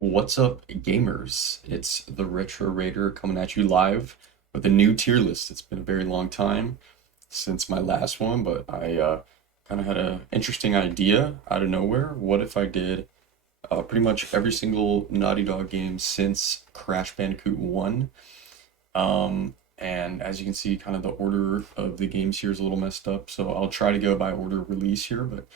What's up, gamers? It's the Retro Raider coming at you live with a new tier list. It's been a very long time since my last one, but I kind of had an interesting idea out of nowhere. What if I did pretty much every single Naughty Dog game since Crash Bandicoot 1? And as you can see, kind of the order of the games here is a little messed up, so I'll try to go by order of release here, but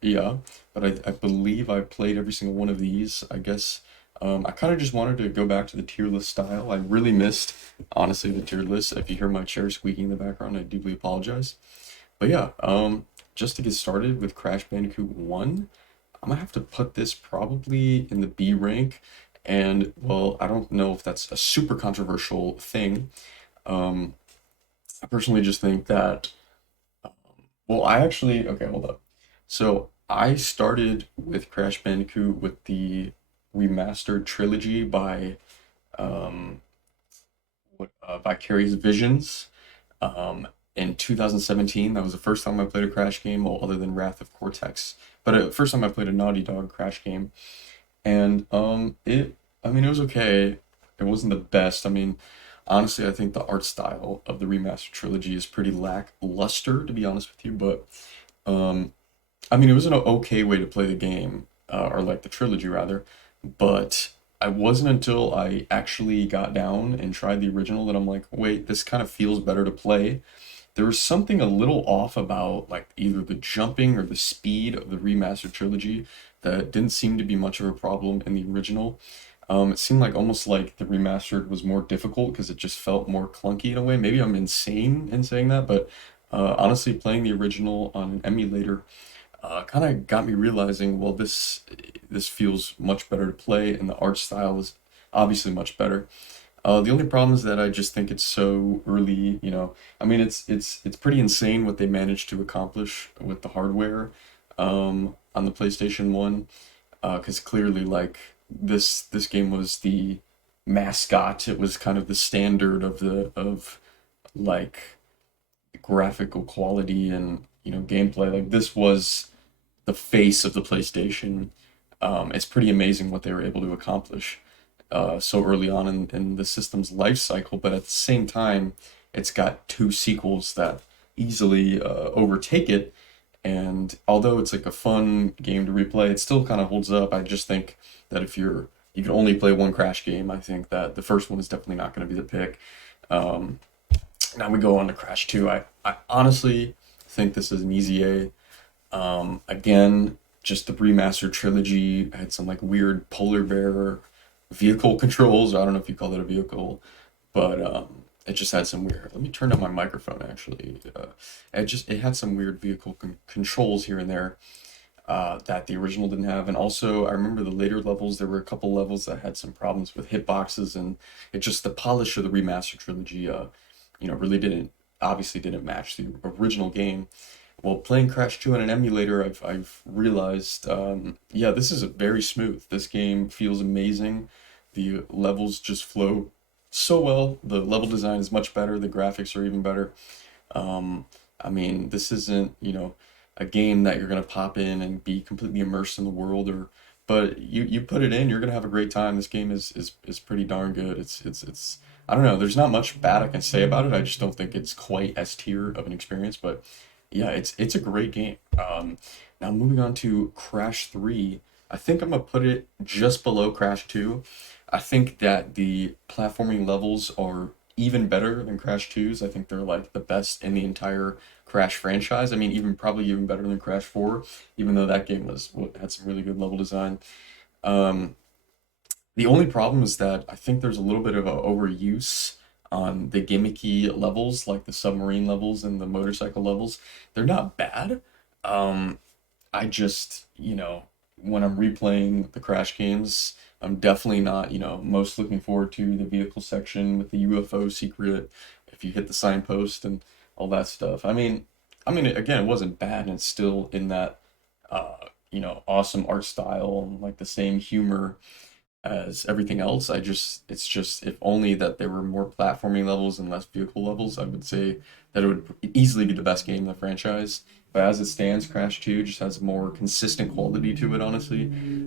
yeah, but I believe I played every single one of these. I guess I kind of just wanted to go back to the tier list style. I really missed, honestly, the tier list. If you hear my chair squeaking in the background, I deeply apologize. But yeah, just to get started with Crash Bandicoot 1, I'm gonna have to put this probably in the B rank. And well, I don't know if that's a super controversial thing. Um, I personally just think that well, I actually, okay, hold up. So I started with Crash Bandicoot with the remastered trilogy by um, Vicarious Visions in 2017. That was the first time I played a Crash game, well, other than Wrath of Cortex. But first time I played a Naughty Dog Crash game, and I mean, it was okay. It wasn't the best. I mean, honestly, I think the art style of the remastered trilogy is pretty lackluster, to be honest with you. But um, I mean, it was an okay way to play the game, or like the trilogy rather, but I wasn't until I actually got down and tried the original that I'm like, wait, this kind of feels better to play. There was something a little off about like either the jumping or the speed of the remastered trilogy that didn't seem to be much of a problem in the original. It seemed like almost like the remastered was more difficult because it just felt more clunky in a way. Maybe I'm insane in saying that, but honestly, playing the original on an emulator kind of got me realizing, well, this feels much better to play, and the art style is obviously much better. The only problem is that I just think it's so early. I mean, it's pretty insane what they managed to accomplish with the hardware on the PlayStation 1, because clearly, like this game was the mascot. It was kind of the standard of the of like graphical quality and gameplay. Like this was the face of the PlayStation. It's pretty amazing what they were able to accomplish so early on in the system's life cycle. But at the same time, it's got two sequels that easily overtake it. And although it's like a fun game to replay, it still kind of holds up. I just think that if you can only play one Crash game, I think that the first one is definitely not going to be the pick. Um, Now we go on to Crash 2. I honestly think this is an easy A. Again, just the remastered trilogy had some like weird polar bear vehicle controls. I don't know if you call that a vehicle, but it just had some weird. Let me turn up my microphone actually. It had some weird vehicle controls here and there that the original didn't have. And also, I remember the later levels. There were a couple levels that had some problems with hitboxes, and it just the polish of the remastered trilogy. Really didn't obviously didn't match the original game. Well, playing Crash 2 on an emulator, I've realized, yeah, this is a very smooth. This game feels amazing. The levels just flow so well. The level design is much better. The graphics are even better. Um, I mean, this isn't, a game that you're gonna pop in and be completely immersed in the world but you put it in, you're gonna have a great time. This game is pretty darn good. It's I don't know, there's not much bad I can say about it. I just don't think it's quite S tier of an experience, but yeah, it's a great game. Now moving on to Crash 3, I think I'm gonna put it just below Crash 2. I think that the platforming levels are even better than Crash 2's. I think they're like the best in the entire Crash franchise. I mean, even probably even better than Crash 4, even though that game had some really good level design. Um, the only problem is that I think there's a little bit of a overuse on the gimmicky levels, like the submarine levels and the motorcycle levels. They're not bad. Um, I just, when I'm replaying the Crash games, I'm definitely not, most looking forward to the vehicle section with the UFO secret, if you hit the signpost and all that stuff. I mean, again, it wasn't bad, and it's still in that, awesome art style and like the same humor as everything else. It's just, if only that there were more platforming levels and less vehicle levels, I would say that it would easily be the best game in the franchise. But as it stands, Crash 2 just has more consistent quality to it, honestly,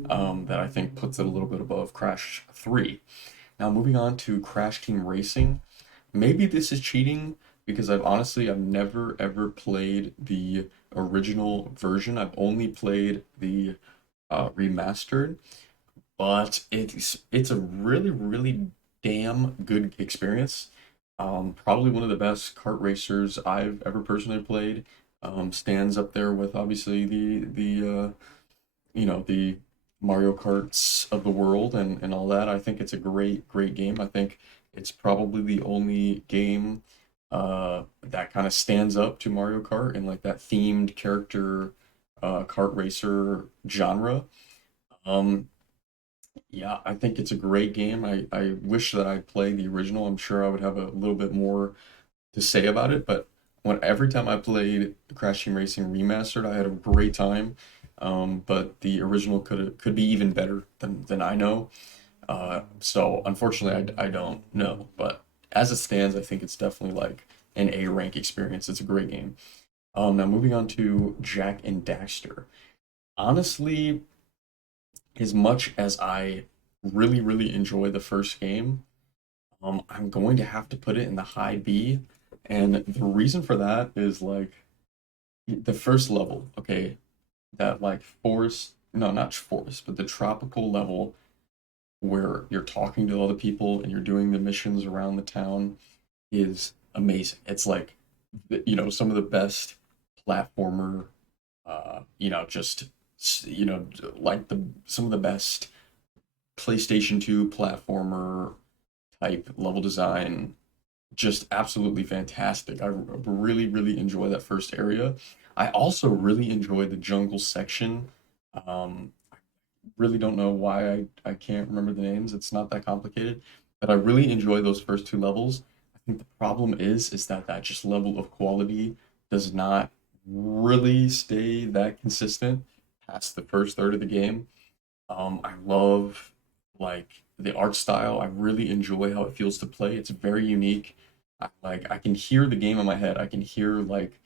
that I think puts it a little bit above Crash 3. Now, moving on to Crash Team Racing. Maybe this is cheating because I've never ever played the original version. I've only played the remastered, but it's a really damn good experience. Probably one of the best kart racers I've ever personally played. Stands up there with obviously the Mario Karts of the world and all that. I think it's a great game. I think it's probably the only game that kind of stands up to Mario Kart in like that themed character kart racer genre. Um, yeah, I think it's a great game. I wish that I played the original. I'm sure I would have a little bit more to say about it, but every time I played Crash Team Racing Remastered, I had a great time. But the original could be even better than I know. So unfortunately, I don't know. But as it stands, I think it's definitely like an A rank experience. It's a great game. Now moving on to Jack and Daxter. Honestly, as much as I really enjoy the first game, I'm going to have to put it in the high B. And the reason for that is like the first level, okay, that like forest, no, not forest, but the tropical level where you're talking to other people and you're doing the missions around the town is amazing. It's like, some of the best platformer, just, like some of the best PlayStation 2 platformer type level design, just absolutely fantastic. I really enjoy that first area. I also really enjoy the jungle section. I really don't know why I can't remember the names. It's not that complicated, but I really enjoy those first two levels. I think the problem is that just level of quality does not really stay that consistent past the first third of the game. I love like the art style. I really enjoy how it feels to play. It's very unique. I can hear the game in my head. I can hear like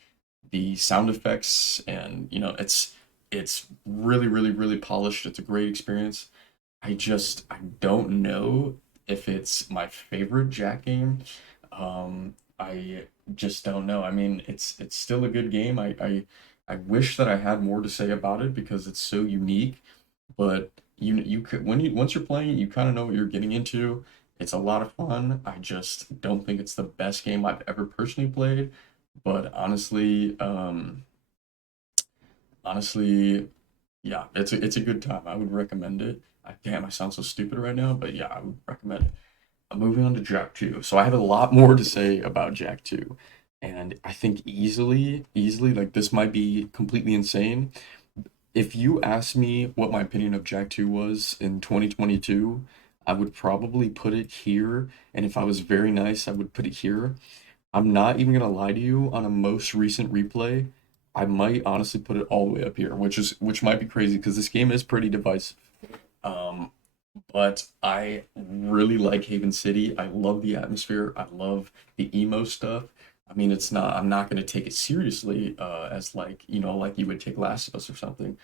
the sound effects and it's really polished. It's a great experience. I don't know if it's my favorite Jack game. I just don't know. I mean, it's still a good game. I wish that I had more to say about it because it's so unique, but you could when you once you're playing it, you kind of know what you're getting into. It's a lot of fun. I just don't think it's the best game I've ever personally played, but honestly, yeah, it's a good time. I would recommend it. Damn, I sound so stupid right now, but yeah, I would recommend it. Moving on to Jack 2. So I have a lot more to say about Jack 2. And I think easily, like this might be completely insane. If you asked me what my opinion of Jack 2 was in 2022, I would probably put it here. And if I was very nice, I would put it here. I'm not even gonna lie to you, on a most recent replay, I might honestly put it all the way up here, which might be crazy because this game is pretty divisive. Um, but I really like Haven City. I love the atmosphere. I love the emo stuff. I mean, I'm not going to take it seriously as like, like you would take Last of Us or something,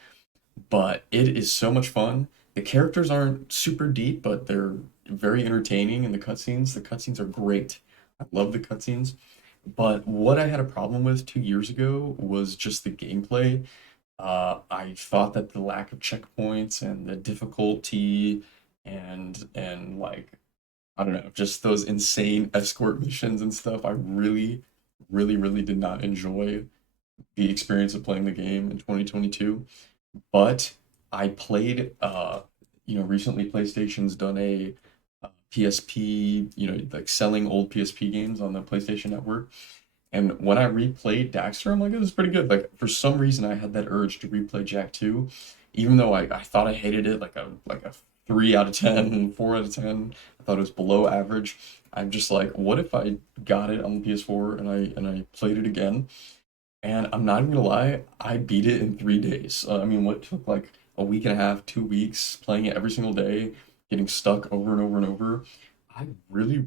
but it is so much fun. The characters aren't super deep, but they're very entertaining in the cutscenes are great. I love the cutscenes. But what I had a problem with 2 years ago was just the gameplay. I thought that the lack of checkpoints and the difficulty and like I don't know, just those insane escort missions and stuff, I really did not enjoy the experience of playing the game in 2022. But I played recently PlayStation's done a PSP, like selling old PSP games on the PlayStation Network. And when I replayed Daxter, I'm like, this is pretty good. Like for some reason, I had that urge to replay Jack 2, even though I thought I hated it, like a 3 out of 10, 4 out of 10. I thought it was below average. I'm just like, what if I got it on the PS4 and I played it again? And I'm not even gonna lie, I beat it in 3 days. I mean, what took like a week and a half, 2 weeks, playing it every single day, getting stuck over and over and over. I really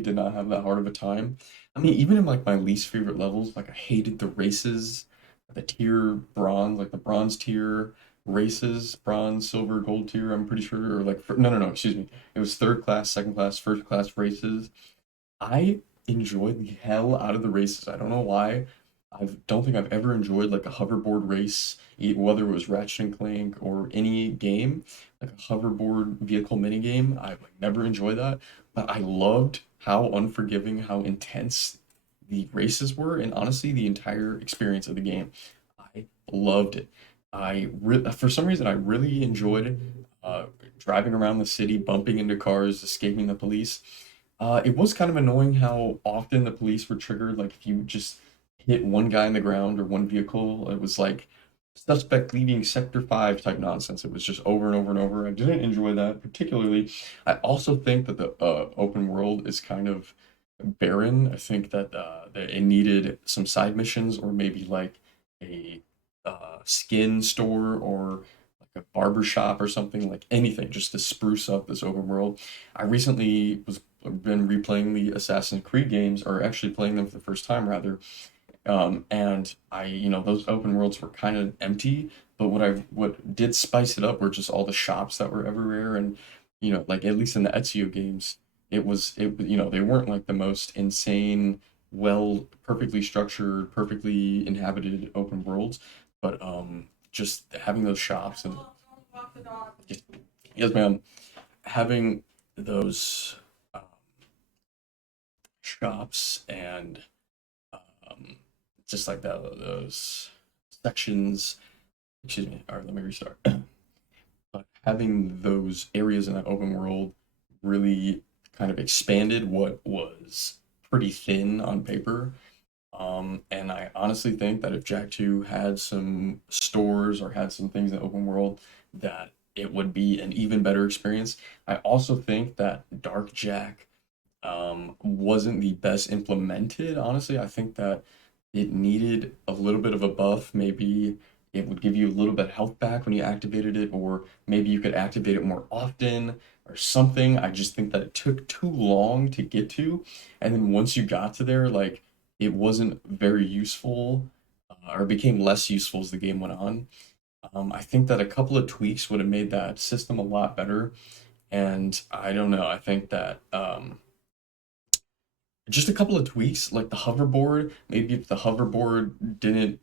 did not have that hard of a time. I mean, even in like my least favorite levels, like I hated the races. the tier bronze, like the bronze tier races, bronze, silver, gold tier, I'm pretty sure, or like, no, no, no, excuse me. It was third class, second class, first class races. I enjoyed the hell out of the races. I don't know why. I don't think I've ever enjoyed like a hoverboard race, whether it was Ratchet and Clank or any game, like a hoverboard vehicle mini game. I like never enjoyed that, but I loved how unforgiving, how intense the races were, and honestly, the entire experience of the game. I loved it. For some reason, I really enjoyed driving around the city, bumping into cars, escaping the police. It was kind of annoying how often the police were triggered. Like if you just hit one guy in the ground or one vehicle, it was like suspect leaving sector 5 type nonsense. It was just over and over and over. I didn't enjoy that particularly. I also think that the open world is kind of barren. I think that it needed some side missions or maybe like a skin store or like a barber shop or something, like anything just to spruce up this open world. I recently was been replaying the Assassin's Creed games, or actually playing them for the first time rather. And those open worlds were kind of empty, but what did spice it up were just all the shops that were everywhere, and like at least in the Ezio games, they weren't like the most insane, well, perfectly structured, perfectly inhabited open worlds, but just having those shops and yes, ma'am, having those um, shops and um, just like those sections. Excuse me. All right, let me restart. But having those areas in that open world really kind of expanded what was pretty thin on paper. And I honestly think that if Jak 2 had some stores or had some things in the open world, that it would be an even better experience. I also think that Dark Jak wasn't the best implemented. Honestly, I think that it needed a little bit of a buff. Maybe it would give you a little bit of health back when you activated it, or maybe you could activate it more often or something. I just think that it took too long to get to. And then once you got to there, like it wasn't very useful, or became less useful as the game went on. I think that a couple of tweaks would have made that system a lot better. And I don't know, I think that just a couple of tweaks, like the hoverboard. Maybe if the hoverboard didn't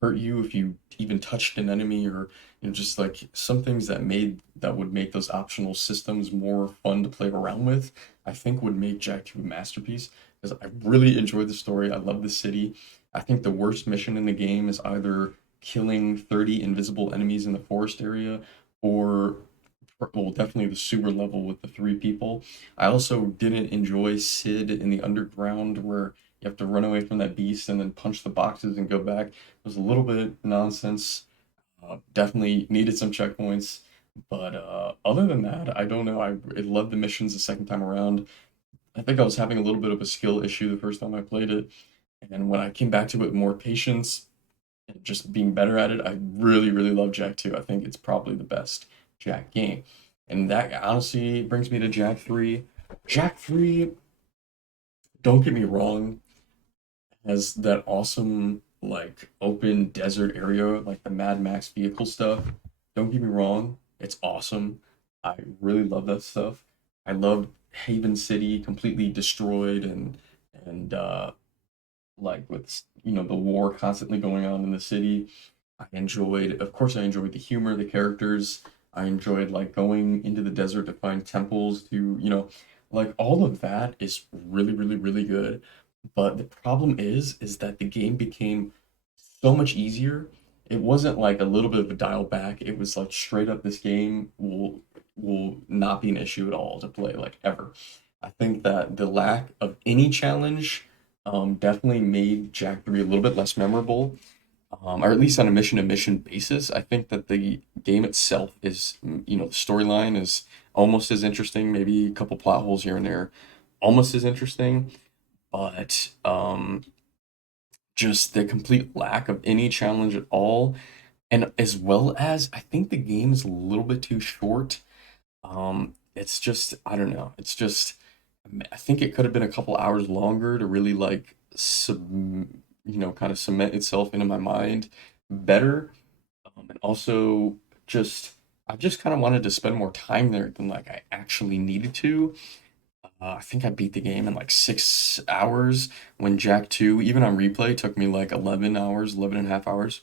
hurt you if you even touched an enemy, or just like some things that would make those optional systems more fun to play around with. I think would make Jak 2 a masterpiece because I really enjoyed the story. I love the city. I think the worst mission in the game is either killing 30 invisible enemies in the forest area or well, definitely the sewer level with the three people. I also didn't enjoy Sid in the underground where you have to run away from that beast and then punch the boxes and go back. It was a little bit nonsense. Definitely needed some checkpoints. But other than that, I don't know. I loved the missions the second time around. I think I was having a little bit of a skill issue the first time I played it. And when I came back to it with more patience and just being better at it, I really, really love Jak 2. I think it's probably the best Jak game. And that honestly brings me to Jak 3. Jak 3, don't get me wrong, has that awesome like open desert area, like the Mad Max vehicle stuff. Don't get me wrong, it's awesome. I really love that stuff. I loved Haven City completely destroyed and like with the war constantly going on in the city. Of course, I enjoyed the humor, the characters. I enjoyed like going into the desert to find temples to, like all of that is really, really, really good. But the problem is that the game became so much easier. It wasn't like a little bit of a dial back. It was like straight up this game will not be an issue at all to play like ever. I think that the lack of any challenge definitely made Jak 3 a little bit less memorable, or at least on a mission to mission basis. I think that the game itself is, the storyline is almost as interesting, maybe a couple plot holes here and there, almost as interesting, but just the complete lack of any challenge at all. And as well as, I think the game is a little bit too short. It's just, I don't know. It's just, I think it could have been a couple hours longer to really like kind of cement itself into my mind better. And also just I just kind of wanted to spend more time there than like I actually needed to. I think I beat the game in like 6 hours when Jack 2, even on replay, took me like 11 hours, 11 and a half hours.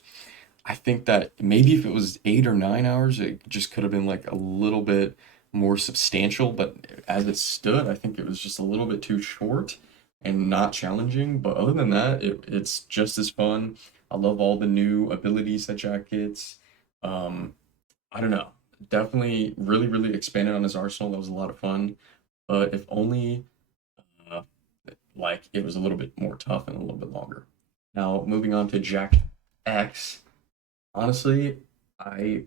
I think that maybe if it was 8 or 9 hours, it just could have been like a little bit more substantial. But as it stood, I think it was just a little bit too short and not challenging. But other than that, it's just as fun. I love all the new abilities that Jack gets. Um, I don't know. Definitely really, really expanded on his arsenal. That was a lot of fun. But if only uh, like it was a little bit more tough and a little bit longer. Now, moving on to Jack X. Honestly, I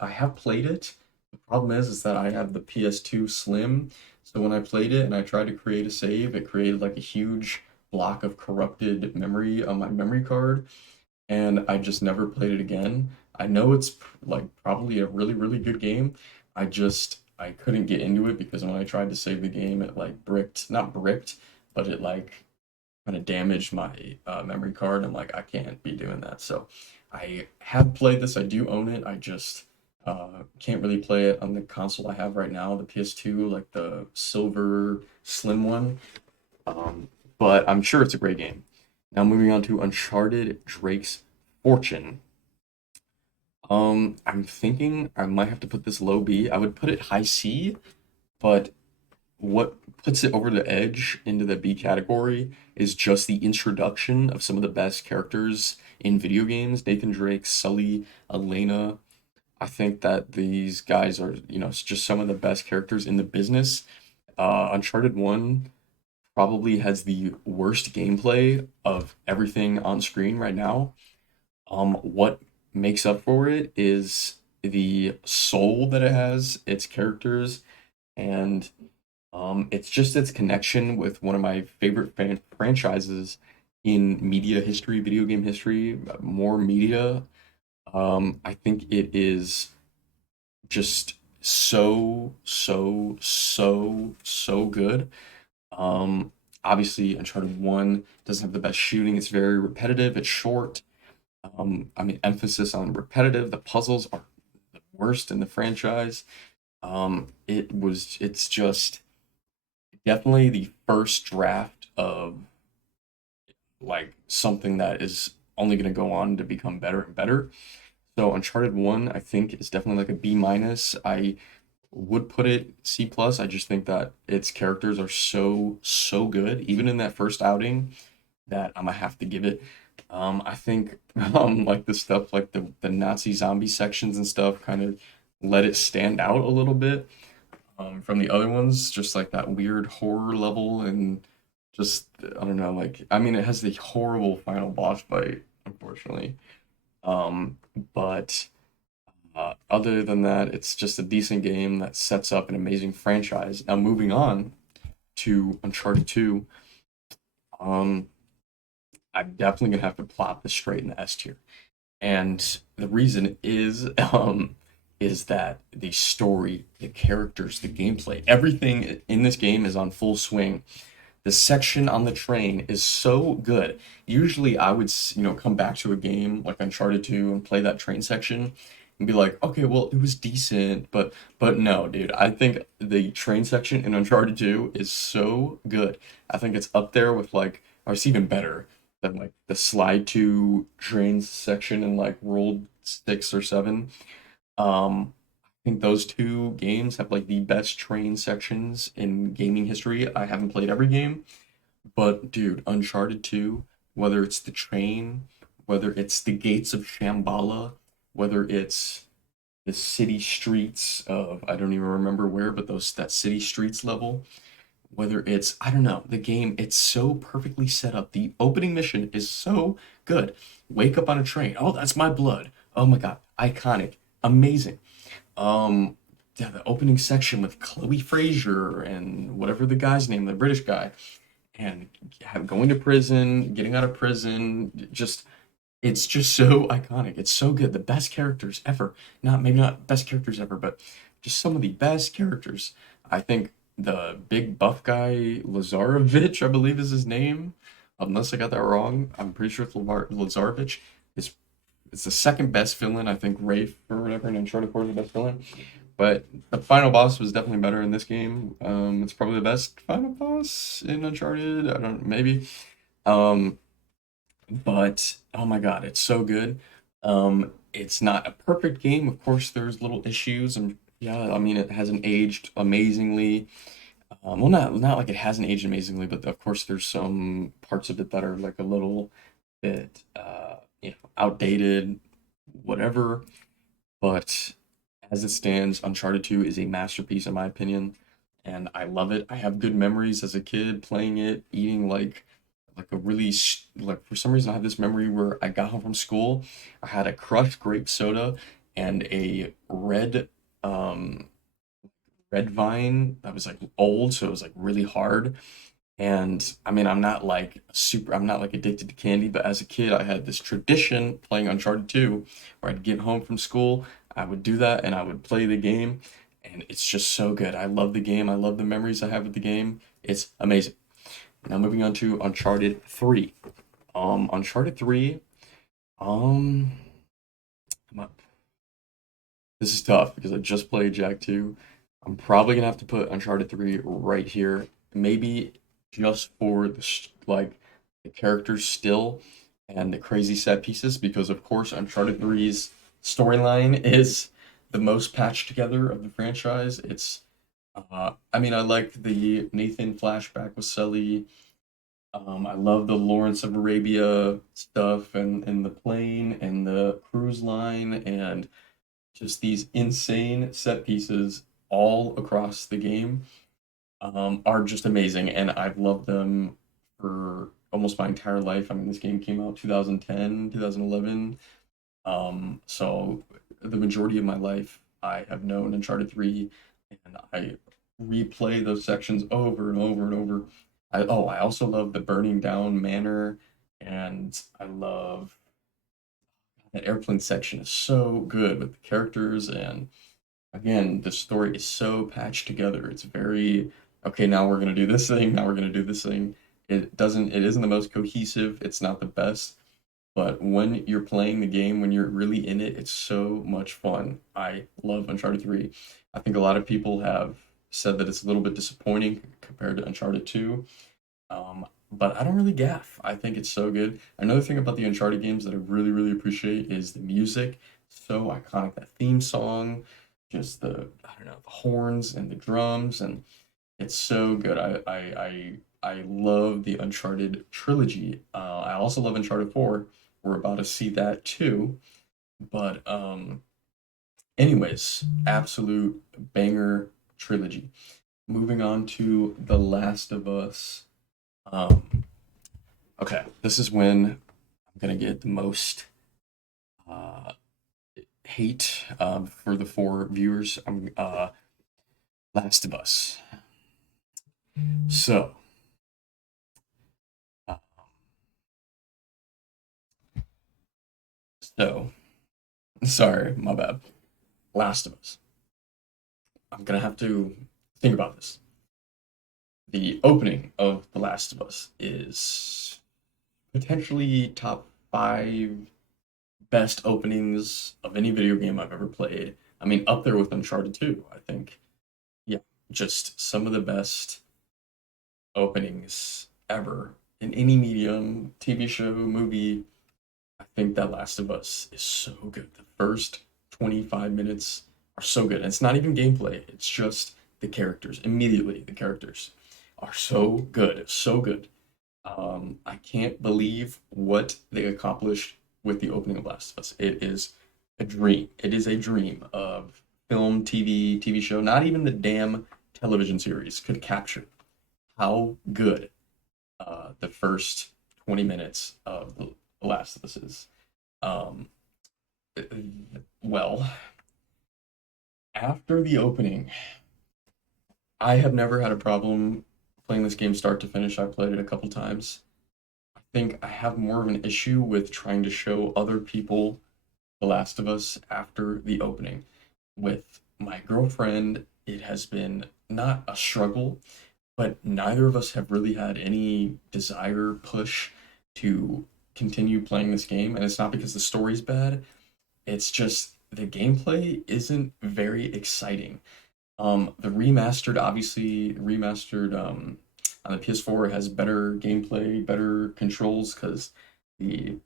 have played it. The problem is that I have the PS2 Slim. So when I played it and I tried to create a save, it created like a huge block of corrupted memory on my memory card, and I just never played it again. I know it's like probably a really, really good game. I couldn't get into it because when I tried to save the game, it like bricked, not bricked, but it like kind of damaged my memory card. I'm like, I can't be doing that. So I have played this. I do own it. I just can't really play it on the console I have right now, the PS2, like the silver slim one. Um, but I'm sure it's a great game. Now moving on to Uncharted Drake's Fortune. I'm thinking I might have to put this low B. I would put it high C, but what puts it over the edge into the B category is just the introduction of some of the best characters in video games. Nathan Drake, Sully, Elena. I think that these guys are, just some of the best characters in the business. Uncharted 1 probably has the worst gameplay of everything on screen right now. What makes up for it is the soul that it has, its characters, and it's just its connection with one of my favorite franchises in media history, video game history, more media. I think it is just so, so, so, so good. Obviously, Uncharted 1 doesn't have the best shooting. It's very repetitive. It's short. I mean, emphasis on repetitive. The puzzles are the worst in the franchise. It's just definitely the first draft of like something that is only going to go on to become better and better. So Uncharted 1, I think, is definitely like a B minus. I would put it C plus. I just think that its characters are so, so good, even in that first outing, that I'm gonna have to give it. I think like the stuff like the Nazi zombie sections and stuff kind of let it stand out a little bit from the other ones, just like that weird horror level and just I don't know, like I mean it has the horrible final boss fight, unfortunately. Um, but other than that, it's just a decent game that sets up an amazing franchise. Now moving on to Uncharted 2, um, I'm definitely gonna have to plot this straight in the S tier. And the reason is that the story, the characters, the gameplay, everything in this game is on full swing. The section on the train is so good. Usually I would, come back to a game like Uncharted 2 and play that train section and be like, okay, well, it was decent, but no, dude. I think the train section in Uncharted 2 is so good. I think it's up there with like, or it's even better than like the Slide 2 train section in like World 6 or 7. I think those two games have like the best train sections in gaming history. I haven't played every game, but dude, Uncharted 2, whether it's the train, whether it's the gates of Shambhala, whether it's the city streets of I don't even remember where, but those that city streets level, whether it's I don't know, the game, it's so perfectly set up. The opening mission is so good. Wake up on a train. Oh, that's my blood. Oh my God, iconic, amazing. Um, yeah, the opening section with Chloe Frazer and whatever the guy's name, the British guy, and going to prison, getting out of prison, just it's just so iconic. It's so good. The best characters ever. Not maybe not best characters ever, but just some of the best characters. I think the big buff guy, Lazarevich, I believe is his name. unless I got that wrong, I'm pretty sure it's Lazarevich. It's it's the second best villain. I think Rafe or whatever in Uncharted 4 is the best villain. But the final boss was definitely better in this game. It's probably the best final boss in Uncharted. I don't maybe. Um, but oh my God, it's so good. It's not a perfect game. Of course, there's little issues, and yeah, I mean it hasn't aged amazingly. Well, not like it hasn't aged amazingly, but of course there's some parts of it that are like a little bit, outdated, whatever. But as it stands, Uncharted 2 is a masterpiece in my opinion, and I love it. I have good memories as a kid playing it, eating like a really like for some reason I have this memory where I got home from school, I had a crushed grape soda and a um red vine that was like old, so it was like really hard. And I mean, I'm not like addicted to candy, but as a kid, I had this tradition playing Uncharted 2 where I'd get home from school, I would do that and I would play the game. And it's just so good. I love the game. I love the memories I have with the game. It's amazing. Now moving on to Uncharted 3. Uncharted 3, um, I'm not- this is tough because I just played Jak 2. I'm probably gonna have to put Uncharted 3 right here. Maybe just for like the characters still and the crazy set pieces because of course Uncharted 3's storyline is the most patched together of the franchise. I mean I like the Nathan flashback with Sully. I love the Lawrence of Arabia stuff and the plane and the cruise line and just these insane set pieces all across the game are just amazing, and I've loved them for almost my entire life. I mean, this game came out 2010, 2011. So the majority of my life, I have known Uncharted 3, and I replay those sections over and over and over. I also love the burning down manor, and I love that airplane section is so good with the characters and again, the story is so patched together. It's very, okay, now we're gonna do this thing, now we're gonna do this thing. It isn't the most cohesive, it's not the best, but when you're playing the game, when you're really in it, it's so much fun. I love Uncharted 3. I think a lot of people have said that it's a little bit disappointing compared to Uncharted 2. But I don't really gaff. I think it's so good. Another thing about the Uncharted games that I really, really appreciate is the music. So iconic. That theme song, just I don't know, the horns and the drums, and it's so good. I love the Uncharted trilogy. I also love Uncharted 4. We're about to see that too. But anyways, absolute banger trilogy. Moving on to The Last of Us. Um, Okay, this is when I'm gonna get the most uh, hate for the four viewers. Last of Us. So, uh, so sorry, my bad. Last of Us. I'm gonna have to think about this. The opening of The Last of Us is potentially top five best openings of any video game I've ever played. I mean, up there with Uncharted 2, I think. Yeah, just some of the best openings ever in any medium, TV show, movie. I think that Last of Us is so good. The first 25 minutes are so good. And it's not even gameplay, it's just the characters. Immediately, the characters are so good. So good. I can't believe what they accomplished with the opening of Last of Us. It is a dream. It is a dream of film, TV show. Not even the damn television series could capture how good the first 20 minutes of The Last of Us is. Um, well, after the opening, I have never had a problem playing this game start to finish. I played it a couple times. I think I have more of an issue with trying to show other people The Last of Us after the opening. With my girlfriend, it has been not a struggle, but neither of us have really had any desire push to continue playing this game, and it's not because the story's bad. It's just the gameplay isn't very exciting. The remastered, obviously, remastered on the PS4 has better gameplay, better controls because the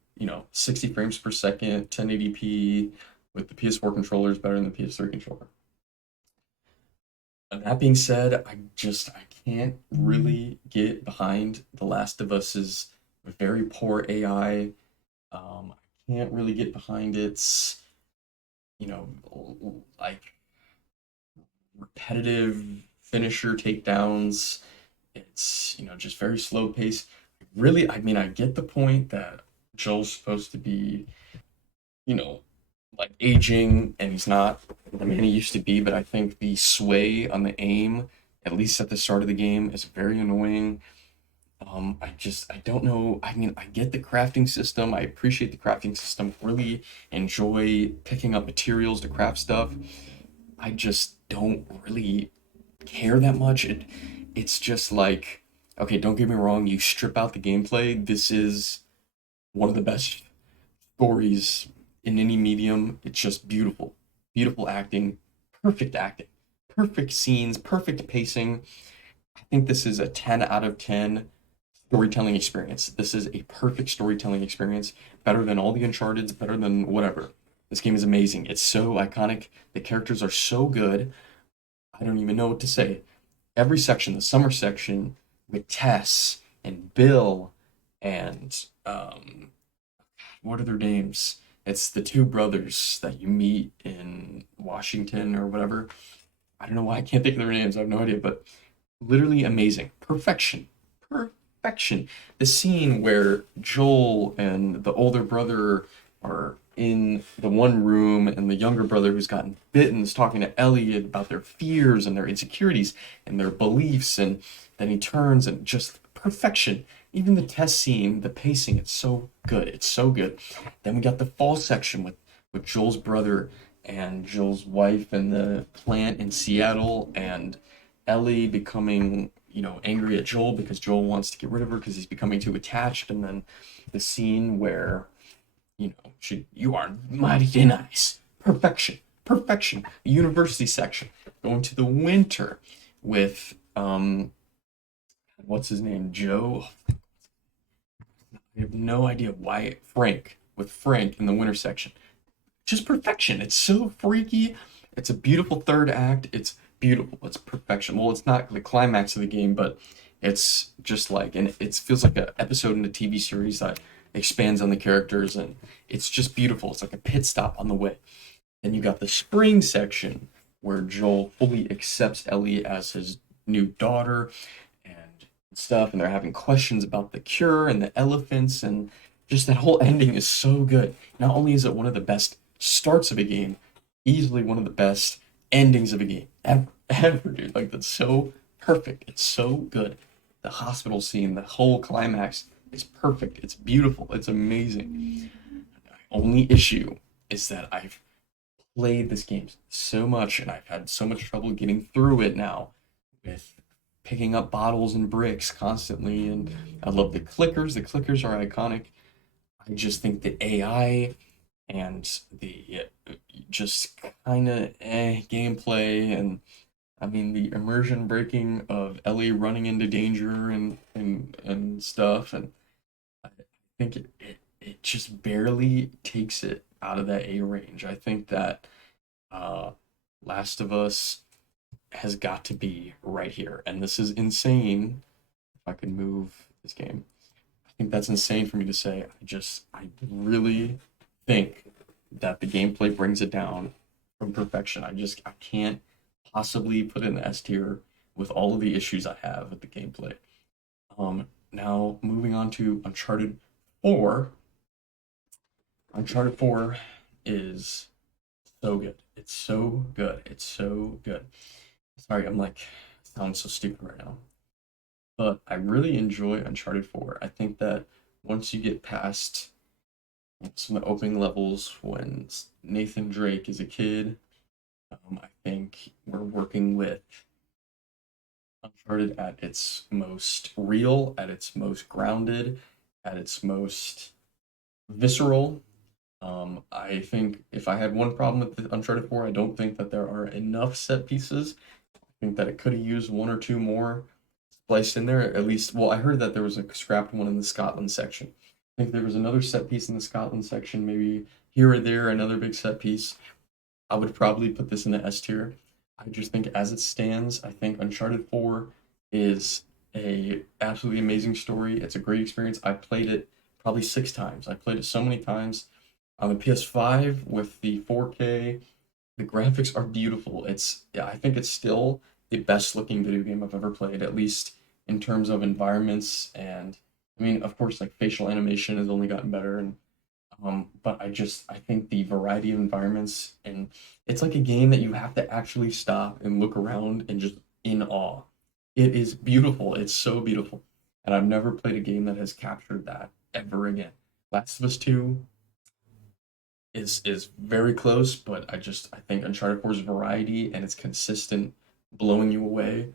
60 frames per second, 1080p with the PS4 controller is better than the PS3 controller. And that being said, I can't really get behind The Last of Us's very poor AI. I can't really get behind its like repetitive finisher takedowns. It's, just very slow pace. Really, I mean, I get the point that Joel's supposed to be, you know, like aging and he's not the man he used to be, but I think the sway on the aim, at least at the start of the game, is very annoying. I don't know. I mean, I get the crafting system. I appreciate the crafting system. Really enjoy picking up materials to craft stuff. I just don't really care that much. It's just like, okay, don't get me wrong, you strip out the gameplay, this is one of the best stories in any medium. It's just beautiful. Beautiful acting, perfect scenes, perfect pacing. I think this is a 10 out of 10 storytelling experience. This is a perfect storytelling experience, better than all the Uncharted, better than whatever. This game is amazing. It's so iconic. The characters are so good. I don't even know what to say. Every section, the summer section with Tess and Bill and what are their names? It's the two brothers that you meet in Washington or whatever. I don't know why I can't think of their names. I have no idea, but literally amazing. Perfection. Perfection. The scene where Joel and the older brother are in the one room and the younger brother who's gotten bitten is talking to Ellie about their fears and their insecurities and their beliefs, and then he turns and just perfection. Even the test scene, the pacing, it's so good. It's so good. Then we got the fall section with Joel's brother and Joel's wife and the plant in Seattle and Ellie becoming, angry at Joel because Joel wants to get rid of her because he's becoming too attached. And then the scene where, you are mighty nice. Perfection. Perfection. The university section. Going to the winter with, what's his name? Joe? I have no idea why. Frank. With Frank in the winter section. Just perfection. It's so freaky. It's a beautiful third act. It's beautiful. It's perfection. Well, it's not the climax of the game, but it's just like, and it feels like an episode in a TV series that expands on the characters, and it's just beautiful. It's like a pit stop on the way. Then you got the spring section where Joel fully accepts Ellie as his new daughter and stuff, and they're having questions about the cure and the elephants, and just that whole ending is so good. Not only is it one of the best starts of a game, easily one of the best endings of a game ever, dude. Like that's so perfect. It's so good. The hospital scene, the whole climax is perfect. It's beautiful. It's amazing. Only issue is that I've played this game so much and I've had so much trouble getting through it now with picking up bottles and bricks constantly. And I love the clickers. The clickers are iconic. I just think the AI and the just kind of gameplay, and I mean the immersion breaking of Ellie running into danger and stuff, and I think it just barely takes it out of that A range. I think that uh, Last of Us has got to be right here, and this is insane. If I can move this game, I think that's insane for me to say. I really think that the gameplay brings it down from perfection. I can't possibly put it in the S tier with all of the issues I have with the gameplay. Now moving on to Uncharted 4. Uncharted 4 is so good. It's so good. It's so good. Sorry, I'm like sounding so stupid right now. But I really enjoy Uncharted 4. I think that once you get past some of the opening levels when Nathan Drake is a kid, I think we're working with Uncharted at its most real, at its most grounded, at its most visceral. I think if I had one problem with the Uncharted 4, I don't think that there are enough set pieces. I think that it could have used one or two more spliced in there. At least, well, I heard that there was a scrapped one in the Scotland section. I think there was another set piece in the Scotland section, maybe here or there, another big set piece. I would probably put this in the S tier. I just think as it stands, I think Uncharted 4 is a absolutely amazing story. It's a great experience. I played it probably 6 times. I played it so many times on the PS5 with the 4K. The graphics are beautiful. It's yeah, I think it's still the best looking video game I've ever played, at least in terms of environments and I mean, of course, like facial animation has only gotten better and but I think the variety of environments and it's like a game that you have to actually stop and look around and just in awe. It is beautiful. It's so beautiful. And I've never played a game that has captured that ever again. Last of Us 2 is very close, but I think Uncharted 4's variety and its consistent blowing you away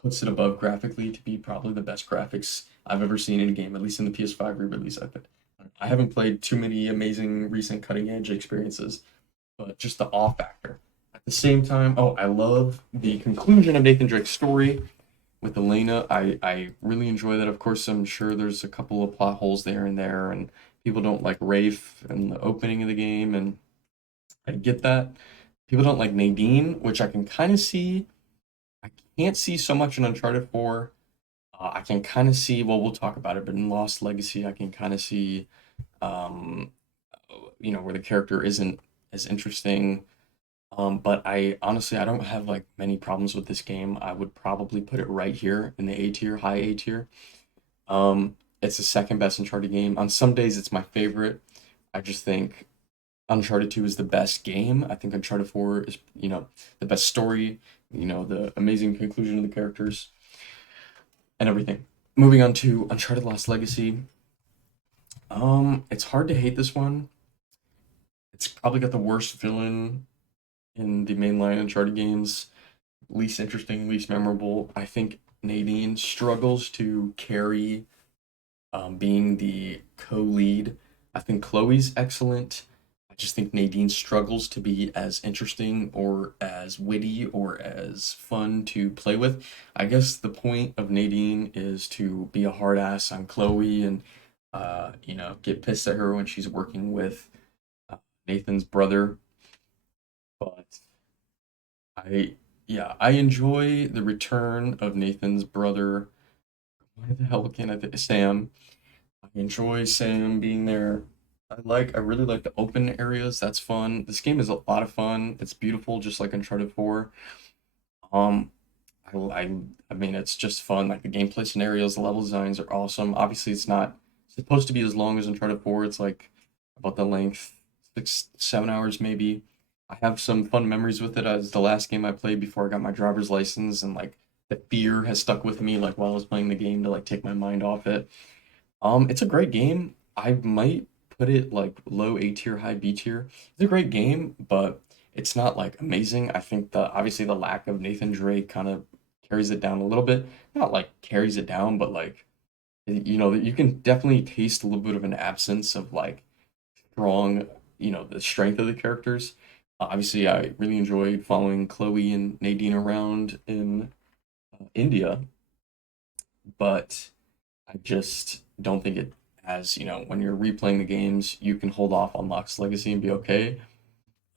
puts it above graphically to be probably the best graphics I've ever seen in a game, at least in the PS5 re-release. I think I haven't played too many amazing recent cutting edge experiences, but just the awe factor. At the same time, oh, I love the conclusion of Nathan Drake's story with Elena. I really enjoy that. Of course, I'm sure there's a couple of plot holes there and there, and people don't like Rafe in the opening of the game, and I get that. People don't like Nadine, which I can kind of see. I can't see so much in Uncharted 4. I can kind of see, well, we'll talk about it, but in Lost Legacy, I can kind of see, um, where the character isn't as interesting. But I honestly, I don't have like many problems with this game. I would probably put it right here in the A tier, high A tier. It's the second best Uncharted game. On some days, it's my favorite. I just think Uncharted 2 is the best game. I think Uncharted 4 is, the best story, the amazing conclusion of the characters and everything. Moving on to Uncharted Lost Legacy. It's hard to hate this one. It's probably got the worst villain in the mainline Uncharted games. Least interesting, least memorable. I think Nadine struggles to carry being the co-lead. I think Chloe's excellent. I just think Nadine struggles to be as interesting or as witty or as fun to play with. I guess the point of Nadine is to be a hard ass on Chloe and get pissed at her when she's working with Nathan's brother. But I I enjoy the return of Nathan's brother. Why the hell can I think Sam? I enjoy Sam being there. I really like the open areas. That's fun. This game is a lot of fun. It's beautiful, just like Uncharted 4. Um, I, I, I mean, it's just fun. Like the gameplay scenarios, the level designs are awesome. Obviously, it's not supposed to be as long as Uncharted 4. It's like about the length, 6, 7 hours maybe. I have some fun memories with it as the last game I played before I got my driver's license, and like the fear has stuck with me like while I was playing the game to like take my mind off it. It's a great game. I might put it like low A tier, high B tier. It's a great game, but it's not like amazing. I think the obviously the lack of Nathan Drake kind of carries it down a little bit. Not like carries it down, but like you can definitely taste a little bit of an absence of like strong, the strength of the characters. Obviously, I really enjoyed following Chloe and Nadine around in India, but I just don't think it has, when you're replaying the games, you can hold off on Lost Legacy and be okay,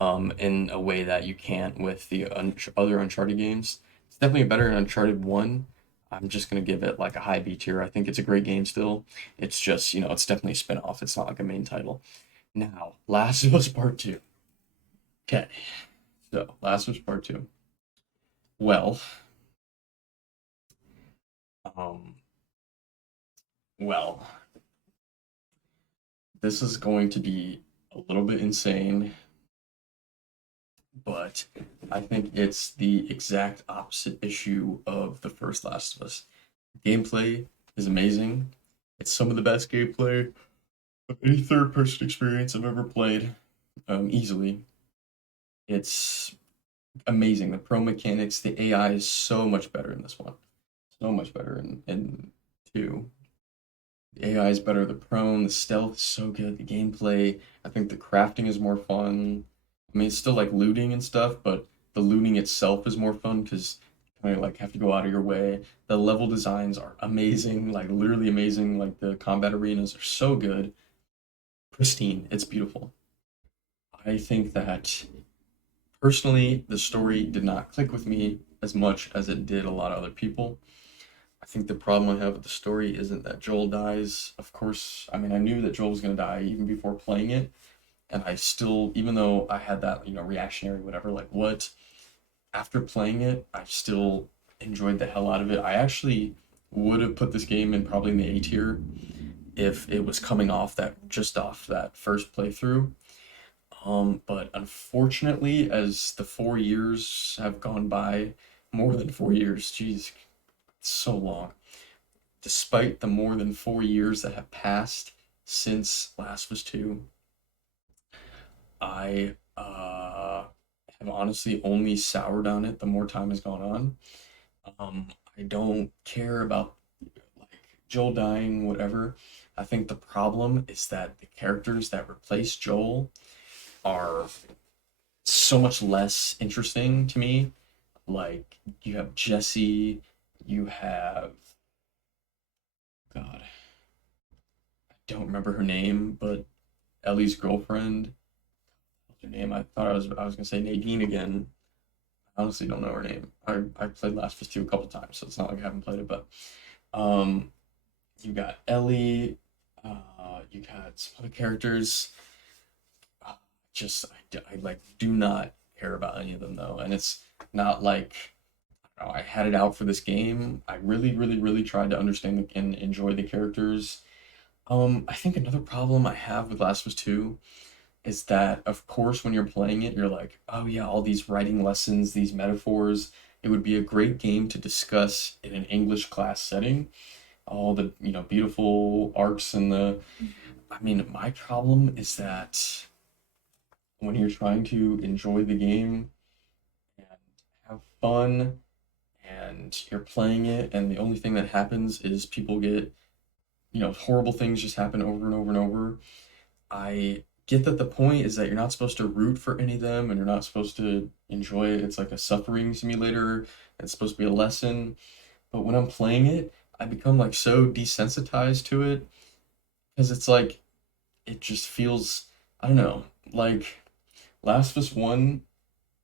in a way that you can't with the other Uncharted games. It's definitely better than Uncharted 1. I'm just gonna give it like a high B tier. I think it's a great game still. It's just, it's definitely a spin-off. It's not like a main title. Now, Last of Us Part 2. Okay, so Last of Us Part 2. Well, um, well, this is going to be a little bit insane, but I think it's the exact opposite issue of the first Last of Us. Gameplay is amazing. It's some of the best gameplay of any third person experience I've ever played, easily. It's amazing. The pro mechanics, the AI is so much better in this one. so much better in two. The AI is better, the prone, the stealth is so good, the gameplay. I think the crafting is more fun. I mean, it's still like looting and stuff, but the looting itself is more fun because you kind of like have to go out of your way. The level designs are amazing, like literally amazing. Like the combat arenas are so good, pristine. It's beautiful. I think that personally, the story did not click with me as much as it did a lot of other people. I think the problem I have with the story isn't that Joel dies. Of course, I mean, I knew that Joel was going to die even before playing it. And I still, even though I had that, reactionary, whatever, like what, after playing it, I still enjoyed the hell out of it. I actually would have put this game in probably in the A tier if it was coming off just off that first playthrough. But unfortunately, as the 4 years have gone by, more than 4 years, jeez, it's so long. Despite the more than 4 years that have passed since Last of Us 2, I have honestly only soured on it the more time has gone on. I don't care about like Joel dying, whatever. I think the problem is that the characters that replace Joel are so much less interesting to me. Like you have Jesse, you have God, I don't remember her name, but Ellie's girlfriend. What's her name? I was gonna say Nadine again. I honestly don't know her name. I played Last of Us 2 a couple times, so it's not like I haven't played it, but um you got Ellie, you got some other characters. Uh, I like do not care about any of them though, and it's not like I had it out for this game. I really, really, really tried to understand and enjoy the characters. I think another problem I have with Last of Us 2 is that, of course, when you're playing it, you're like, oh yeah, all these writing lessons, these metaphors. It would be a great game to discuss in an English class setting. All the, beautiful arcs and I mean, my problem is that when you're trying to enjoy the game and have fun and you're playing it and the only thing that happens is people get, horrible things just happen over and over and over. I get that the point is that you're not supposed to root for any of them and you're not supposed to enjoy it. It's like a suffering simulator. It's supposed to be a lesson. But when I'm playing it, I become like so desensitized to it because it's like it just feels, I don't know, like Last of Us 1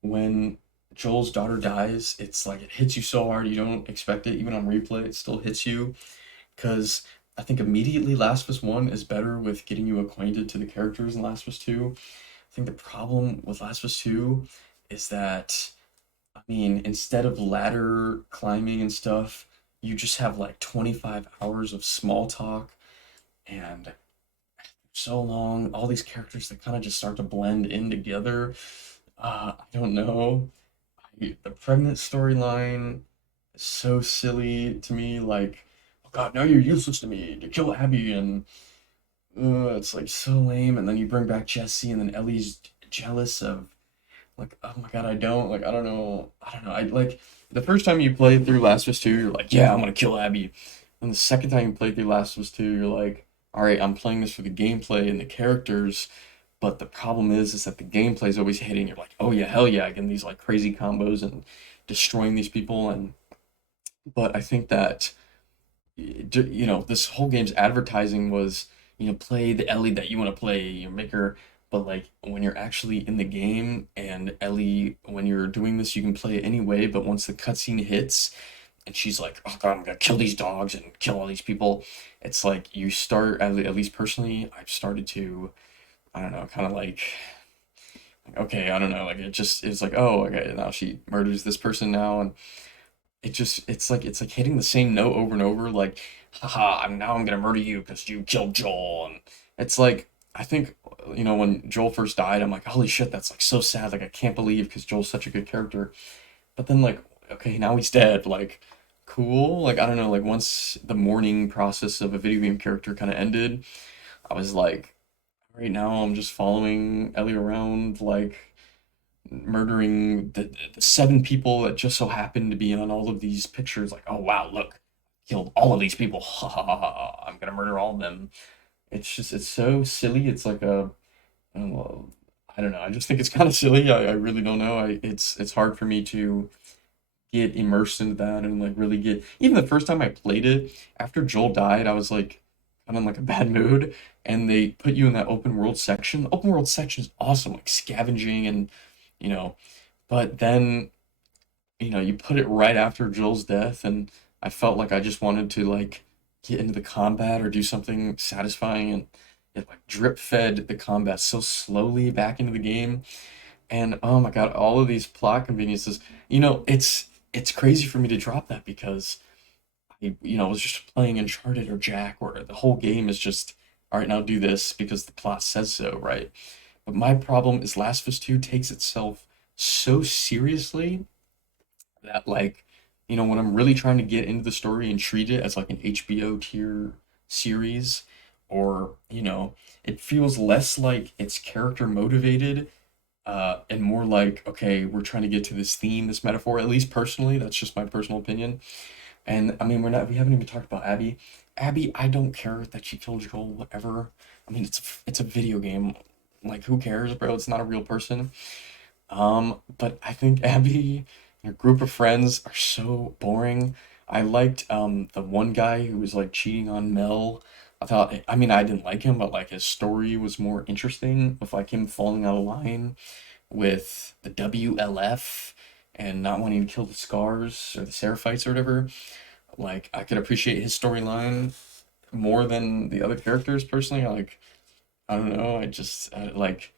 when Joel's daughter dies, it's like it hits you so hard you don't expect it. Even on replay, it still hits you because I think immediately Last of Us 1 is better with getting you acquainted to the characters in Last of Us 2. I think the problem with Last of Us 2 is that, I mean, instead of ladder climbing and stuff, you just have like 25 hours of small talk and so long. All these characters that kind of just start to blend in together. I don't know. The pregnant storyline is so silly to me. Like, oh God, now you're useless to me to kill Abby, and it's like so lame. And then you bring back Jesse, and then Ellie's jealous of like, oh my God, I don't know, I like the first time you play through Last of Us 2, you're like, yeah, I'm gonna kill Abby. And the second time you play through Last of Us 2, you're like, all right, I'm playing this for the gameplay and the characters. But the problem is that the gameplay is always hitting. You're like, oh yeah, hell yeah, getting these like crazy combos and destroying these people. And but I think that this whole game's advertising was, play the Ellie that you want to play, make her. But like when you're actually in the game and Ellie, when you're doing this, you can play it anyway. But once the cutscene hits, and she's like, "Oh God, I'm gonna kill these dogs and kill all these people," it's like you start. At least personally, I've started to, I don't know, kind of like, okay, I don't know, like it's like, oh, okay, now she murders this person now, and it's like hitting the same note over and over, like, haha, I'm gonna murder you because you killed Joel, and it's like I think when Joel first died, I'm like, holy shit, that's like so sad, like I can't believe because Joel's such a good character, but then like, okay, now he's dead, like, cool, like I don't know, like once the mourning process of a video game character kind of ended, I was like, right now I'm just following Ellie around, like murdering the seven people that just so happen to be on all of these pictures. Like, oh wow, look. killed all of these people. Ha ha ha ha. Ha. I'm gonna murder all of them. It's so silly. It's like a well, I don't know. I just think it's kind of silly. I really don't know. It's hard for me to get immersed into that and like really get even the first time I played it after Joel died, I was like kind of in like a bad mood, and they put you in that open world section. The open world section is awesome, like scavenging and you know, but then you put it right after Joel's death, and I felt like I just wanted to like get into the combat or do something satisfying, and it like drip fed the combat so slowly back into the game. And oh my God, all of these plot conveniences. It's crazy for me to drop that because I was just playing Uncharted or Jack, where the whole game is just, all right, now do this because the plot says so, right? But my problem is Last of Us 2 takes itself so seriously that when I'm really trying to get into the story and treat it as like an HBO tier series, or it feels less like it's character motivated, and more like, okay, we're trying to get to this theme, this metaphor. At least personally, that's just my personal opinion. And I mean, we haven't even talked about Abby. Abby, I don't care that she killed Joel, whatever. I mean, it's a video game. Like, who cares, bro? It's not a real person. But I think Abby and her group of friends are so boring. I liked the one guy who was like cheating on Mel. I mean, I didn't like him, but like his story was more interesting with like him falling out of line with the WLF and not wanting to kill the Scars or the Seraphites or whatever. Like, I could appreciate his storyline more than the other characters personally. Like, I don't know. I just like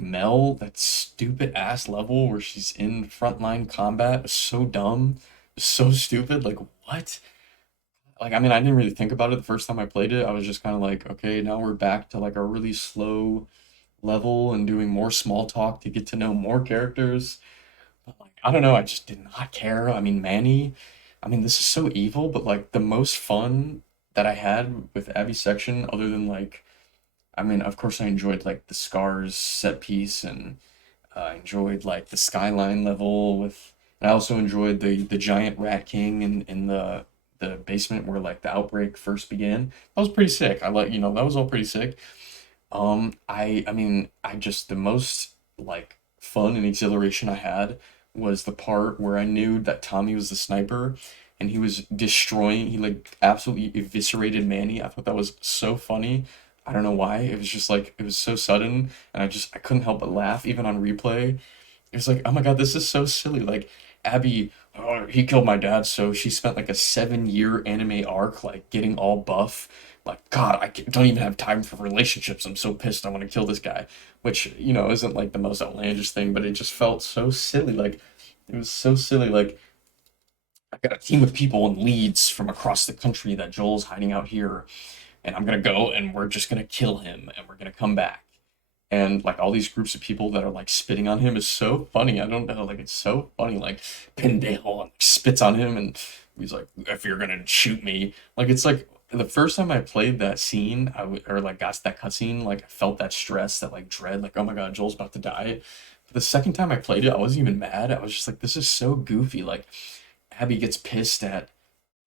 Mel, that stupid ass level where she's in frontline combat is so dumb, so stupid. Like, what? Like, I mean, I didn't really think about it the first time I played it. I was just kind of like, okay, now we're back to like a really slow level and doing more small talk to get to know more characters. But like, I don't know, I just did not care. I mean, Manny, I mean, this is so evil, but like the most fun that I had with Abby's section, other than like, I mean, of course, I enjoyed like the Scars set piece, and I enjoyed like the skyline level with. And I also enjoyed the giant rat king in the basement where like the outbreak first began. That was pretty sick. I like that was all pretty sick. I mean, I just the most like fun and exhilaration I had was the part where I knew that Tommy was the sniper and he was destroying, he like absolutely eviscerated Manny. I thought that was so funny. I don't know why. It was just like it was so sudden, and I couldn't help but laugh even on replay. It was like, oh my God, this is so silly. Like Abby, oh, he killed my dad, so she spent like a 7 year anime arc, like getting all buff. Like, God, don't even have time for relationships. I'm so pissed. I want to kill this guy, which isn't like the most outlandish thing, but it just felt so silly. Like, it was so silly. Like, I got a team of people in Leeds from across the country that Joel's hiding out here, and I'm gonna go and we're just gonna kill him and we're gonna come back, and like all these groups of people that are like spitting on him is so funny. I don't know, like it's so funny. Like Pendale spits on him, and he's like, "If you're gonna shoot me," like it's like the first time I played that scene, or like got to that cutscene, like I felt that stress, that like dread, like oh my God, Joel's about to die. But the second time I played it, I wasn't even mad. I was just like, this is so goofy. Like Abby gets pissed at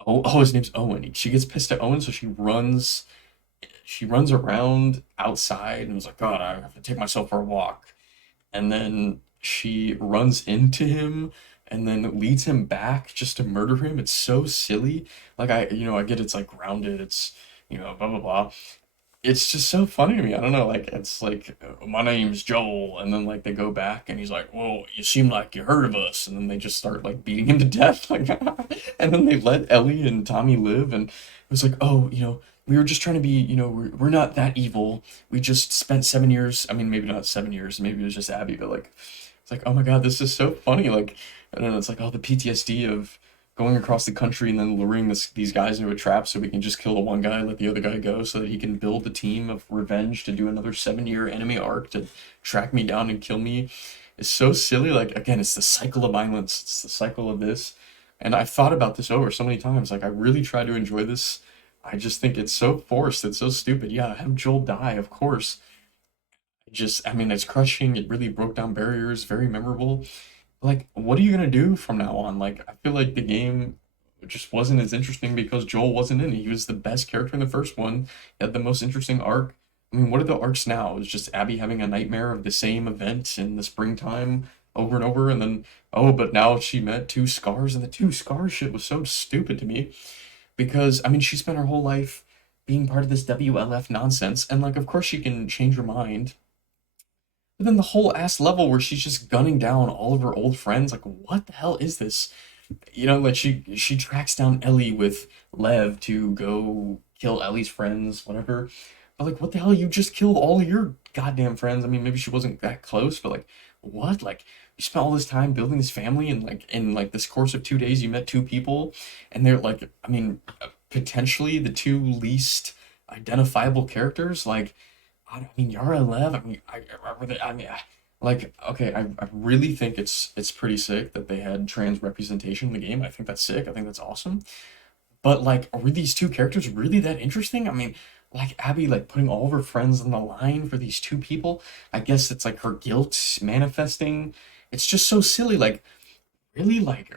his name's Owen. She gets pissed at Owen, so she runs around outside and was like, God, I have to take myself for a walk. And then she runs into him and then leads him back just to murder him. It's so silly. Like I get it's like grounded. It's blah blah blah. It's just so funny to me. I don't know. Like it's like my name's Joel, and then like they go back, and he's like, "Well, you seem like you heard of us," and then they just start like beating him to death, like, and then they let Ellie and Tommy live, and it was like, oh, we were just trying to be, we're not that evil. We just spent 7 years. I mean, maybe not 7 years. Maybe it was just Abby, but like, it's like, oh my God, this is so funny. Like, I don't know. It's like all the PTSD of going across the country and then luring these guys into a trap so we can just kill the one guy, let the other guy go, so that he can build the team of revenge to do another 7 year anime arc to track me down and kill me. It's so silly. Like again, it's the cycle of violence. It's the cycle of this. And I've thought about this over so many times. Like I really try to enjoy this. I just think it's so forced. It's so stupid. Yeah, have Joel die, of course. I mean, it's crushing. It really broke down barriers. Very memorable. Like, what are you gonna do from now on? Like, I feel like the game it just wasn't as interesting because Joel wasn't in it. He was the best character in the first one. He had the most interesting arc. I mean, what are the arcs now? It's just Abby having a nightmare of the same event in the springtime over and over, and then oh, but now she met two scars, and the two scars shit was so stupid to me because I mean, she spent her whole life being part of this WLF nonsense, and like, of course, she can change her mind. But then the whole ass level where she's just gunning down all of her old friends, like, what the hell is this? You know, like she tracks down Ellie with Lev to go kill Ellie's friends, whatever. But like, what the hell? You just killed all of your goddamn friends. I mean, maybe she wasn't that close, but like, what? Like, you spent all this time building this family, and like in like this course of 2 days, you met two people, and they're like, I mean, potentially the two least identifiable characters. Like, I mean, Yara and Lev. I mean, like, okay, I really think it's pretty sick that they had trans representation in the game. I think that's sick. I think that's awesome. But like, are these two characters really that interesting? I mean, like Abby, like putting all of her friends on the line for these two people. I guess it's like her guilt manifesting. It's just so silly. Like, really, like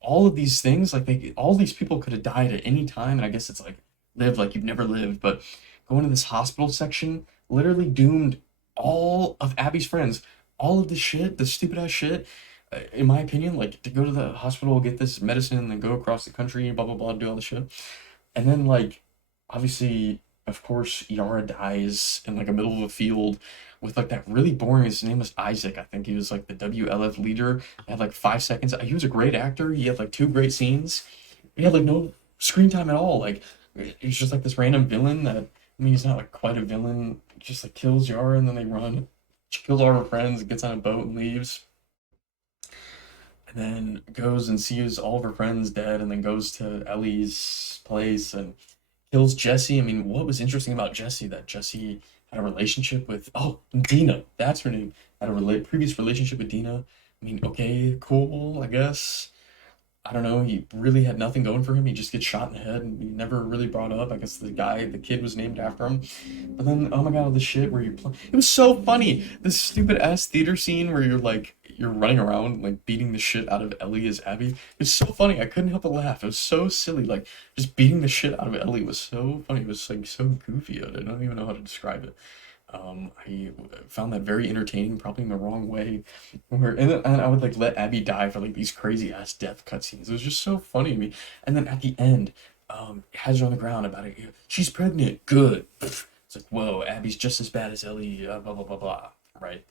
all of these things, like all these people could have died at any time, and I guess it's like live like you've never lived. But going to this hospital section literally doomed all of Abby's friends. All of the shit, the stupid ass shit. In my opinion, like to go to the hospital, get this medicine, and then go across the country, blah blah blah, do all the shit. And then like obviously, of course, Yara dies in like a middle of a field with like that really boring. His name was Isaac. I think he was like the WLF leader. He had like 5 seconds. He was a great actor. He had like two great scenes. He had like no screen time at all. Like he's just like this random villain that I mean he's not like quite a villain. Just like kills Yara and then they run. She kills all her friends, gets on a boat and leaves. And then goes and sees all of her friends dead, and then goes to Ellie's place and kills Jesse. I mean, what was interesting about Jesse that Jesse had a relationship with Dina, that's her name. Had a previous relationship with Dina. I mean, okay, cool, I guess. I don't know. He really had nothing going for him. He just gets shot in the head, and he never really brought up. I guess the kid was named after him. But then, oh my god, all the shit where it was so funny. This stupid ass theater scene where you're running around like beating the shit out of Ellie as Abby. It's so funny. I couldn't help but laugh. It was so silly. Like just beating the shit out of Ellie was so funny. It was like so goofy. I don't even know how to describe it. I found that very entertaining, probably in the wrong way. And I would like let Abby die for like these crazy ass death cutscenes. It was just so funny to me. And then at the end, it has her on the ground about it. She's pregnant. Good. It's like, whoa, Abby's just as bad as Ellie. Blah blah blah blah. Right.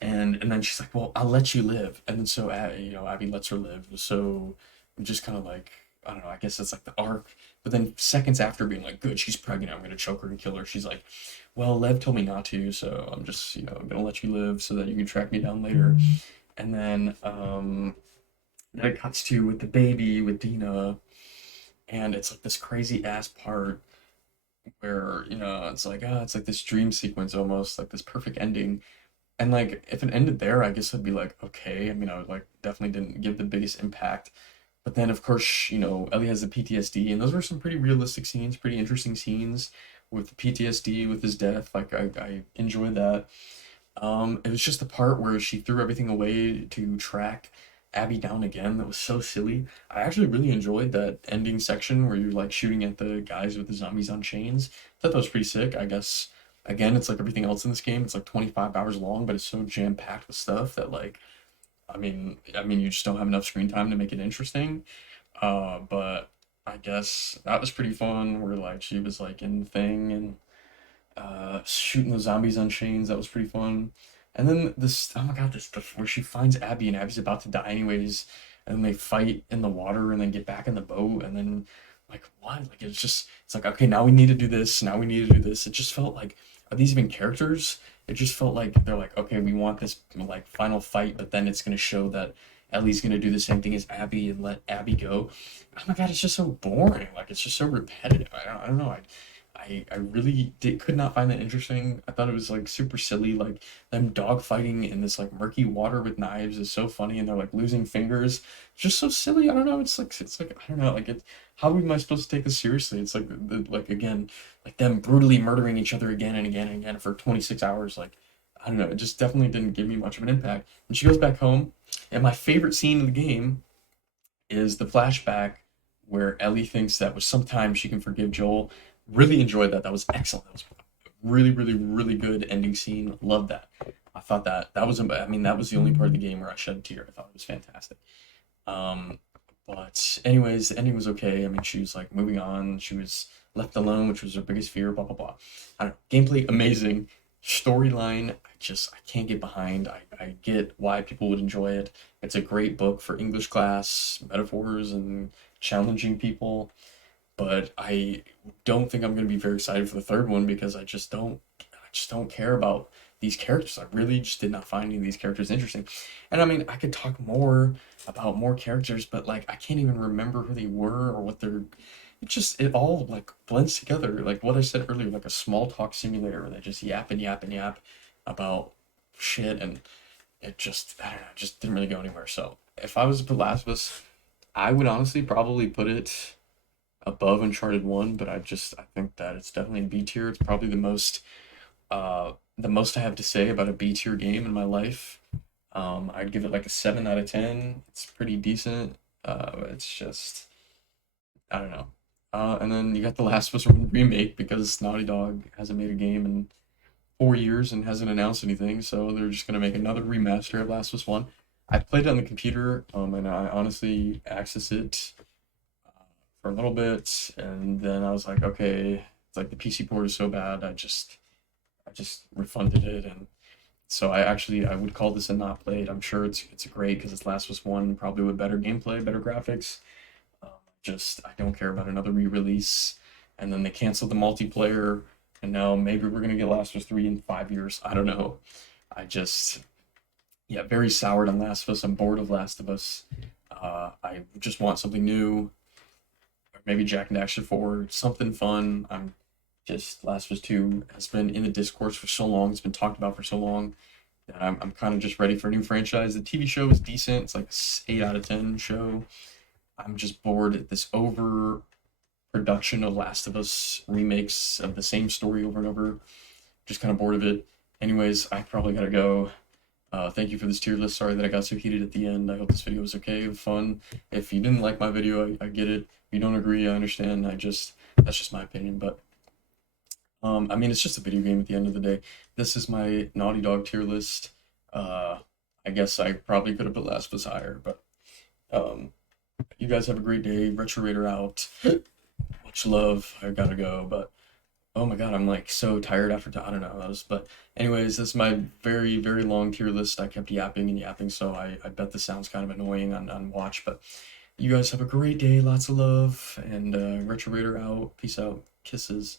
And then she's like, well, I'll let you live. And then so Abby lets her live. So I'm just kind of like, I don't know. I guess it's like the arc. But then seconds after being like, good, she's pregnant. I'm gonna choke her and kill her. She's like, well, Lev told me not to, so I'm just gonna let you live so that you can track me down later. And then it cuts to with the baby with Dina, and it's like this crazy ass part where it's like it's like this dream sequence almost like this perfect ending. And like if it ended there, I guess I'd be like, okay. I mean, I would like definitely didn't give the biggest impact. But then of course, Ellie has the PTSD, and those were some pretty realistic scenes, pretty interesting scenes with the PTSD with his death. Like I enjoyed that. It was just the part where she threw everything away to track Abby down again. That was so silly. I actually really enjoyed that ending section where you're like shooting at the guys with the zombies on chains. I thought that was pretty sick. I guess again, it's like everything else in this game. It's like 25 hours long, but it's so jam packed with stuff that like I mean, you just don't have enough screen time to make it interesting. But I guess that was pretty fun. Where like she was like in the thing and shooting the zombies on chains. That was pretty fun. And then this, oh my god, this stuff where she finds Abby and Abby's about to die anyways, and then they fight in the water and then get back in the boat and then like what? Like it's like okay, now we need to do this. Now we need to do this. It just felt like are these even characters? It just felt like they're like okay, we want this like final fight, but then it's gonna show that Ellie's gonna do the same thing as Abby and let Abby go. Oh my god, it's just so boring. Like it's just so repetitive. I don't know. I really could not find that interesting. I thought it was like super silly, like them dogfighting in this like murky water with knives is so funny, and they're like losing fingers. It's just so silly. I don't know. It's like I don't know. Like it. How am I supposed to take this seriously? It's like like again, like them brutally murdering each other again and again and again for 26 hours. Like I don't know. It just definitely didn't give me much of an impact. And she goes back home, and my favorite scene in the game is the flashback where Ellie thinks that was sometimes she can forgive Joel. Really enjoyed that. That was excellent. That was really, really, really good ending scene. Loved that. I thought that was, I mean, that was the only part of the game where I shed a tear. I thought it was fantastic. Um, but anyways, the ending was okay. I mean, she was like moving on. She was left alone, which was her biggest fear. Blah blah blah. I don't know. Gameplay amazing. Storyline, I can't get behind. I get why people would enjoy it. It's a great book for English class, metaphors and challenging people. But I don't think I'm gonna be very excited for the third one because I just don't care about these characters. I really just did not find any of these characters interesting. And I mean, I could talk more about more characters, but like I can't even remember who they were or what they're. It all like blends together. Like what I said earlier, like a small talk simulator where they just yap and yap and yap about shit, and it just I don't know, it just didn't really go anywhere. So if I was to put Last of Us, I would honestly probably put it above Uncharted One, but I think that it's definitely B tier. It's probably the most I have to say about a B tier game in my life. I'd give it like a 7 out of 10. It's pretty decent. It's just I don't know. And then you got The Last of Us One remake because Naughty Dog hasn't made a game in 4 years and hasn't announced anything, so they're just gonna make another remaster of Last of Us One. I played it on the computer, and I honestly accessed it for a little bit, and then I was like, okay, it's like the PC port is so bad, I just refunded it, and so I would call this a not played. I'm sure it's great because it's Last of Us One, probably with better gameplay, better graphics. Um, just I don't care about another re-release, and then they canceled the multiplayer, and now maybe we're gonna get Last of Us 3 in 5 years. I don't know. I just yeah, very soured on Last of Us. I'm bored of Last of Us. I just want something new, or maybe Jack and Daxter 4, something fun. I'm just Last of Us 2 has been in the discourse for so long. It's been talked about for so long that I'm kind of just ready for a new franchise. The TV show is decent. It's like a 8 out of 10 show. I'm just bored at this over production of Last of Us remakes of the same story over and over. Just kind of bored of it. Anyways, I probably gotta go. Thank you for this tier list. Sorry that I got so heated at the end. I hope this video was okay, fun. If you didn't like my video, I get it. If you don't agree, I understand. That's just my opinion. But I mean, it's just a video game at the end of the day. This is my Naughty Dog tier list. Uh, I guess I probably could have put Last of Us higher, but um, you guys have a great day. Retro Raider out. Much love. I gotta go, but oh my god, I'm like so tired after I don't know. But anyways, this is my very very long tier list. I kept yapping and yapping, so I bet this sounds kind of annoying on watch, but you guys have a great day. Lots of love and Retro Raider out. Peace out. Kisses.